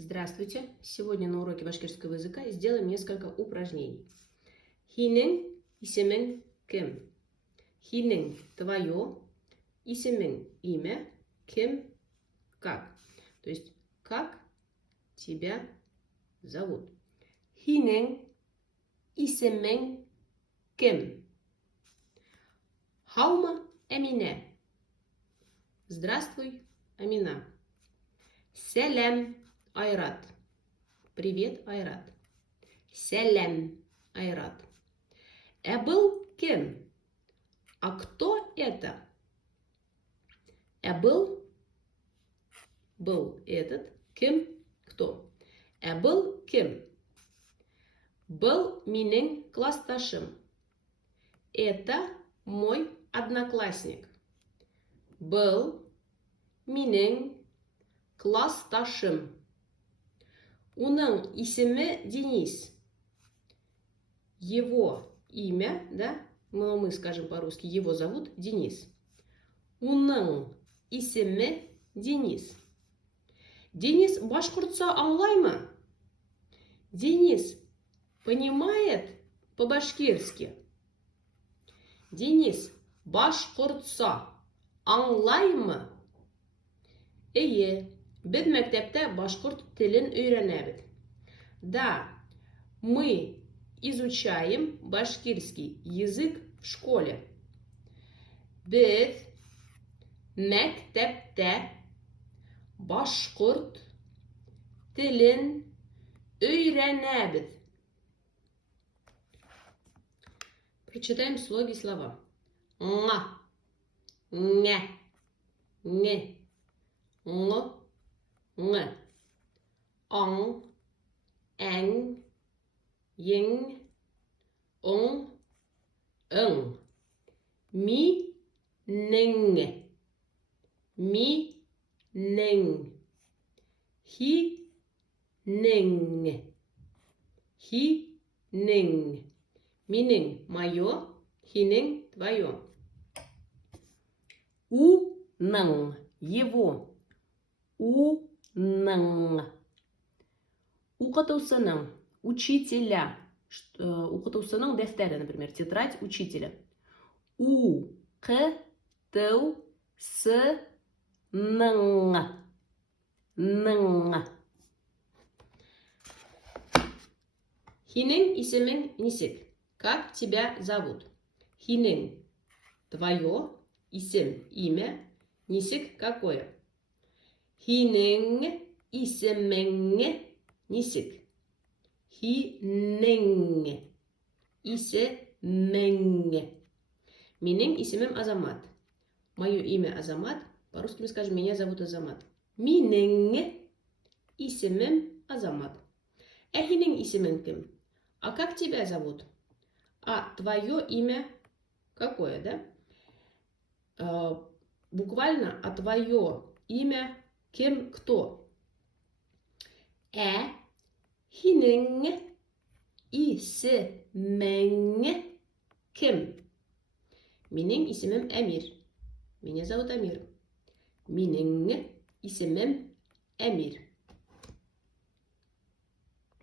Здравствуйте! Сегодня на уроке башкирского языка сделаем несколько упражнений. Хинин исемин кем. Хинин твое, исемин имя, кем как. То есть как тебя зовут. Хинин исемин кем. Хаума Эмине. Здравствуй, Амина. Селям Айрат. Привет, Айрат. Селям Айрат. Эбыл кем? А кто это? Эбыл был этот. Кем? Кто? Эбыл кем? Был минин классташым. Это мой одноклассник. Был минин классташым. Уның исеме Денис. Его имя, да? Мы скажем по-русски, его зовут Денис. Уның исеме Денис. Денис башкұртса аңлай ма? Денис понимает по-башкирски? Денис башкұртса аңлай ма? Біз мәктәптә башкорт телен өйрәнәбез. Да, мы изучаем башкирский язык в школе. Біз мәктәптә башкорт телен өйрәнәбез. Прочитаем слоги слова. Ңа, ңә, ңе, ңо, ңы, аң, әң, ең, оң, ың, ми, нең, хи, нең, минең, мое, хинең, твое. Уның, его. Уның. Укытусының, учителя. Укытусының дәфтәрі, например, тетрадь учителя. У-кы-ту-сы-ның. Ның. Хинең исемең нисек? Как тебя зовут? Хинең твое, исем, имя, нисек какое? Хинең исемең нисек? Хинең исемең. Минең исемем Азамат. Мое имя Азамат. По-русски мы скажем, меня зовут Азамат. Минең исемем Азамат. Хинең исемең кем? А как тебя зовут? А твое имя какое, да? Буквально, а твое имя кем, кто? Хинең исемең кем? Минең исемем Әмир. Меня зовут Амир. Минең исемем Әмир.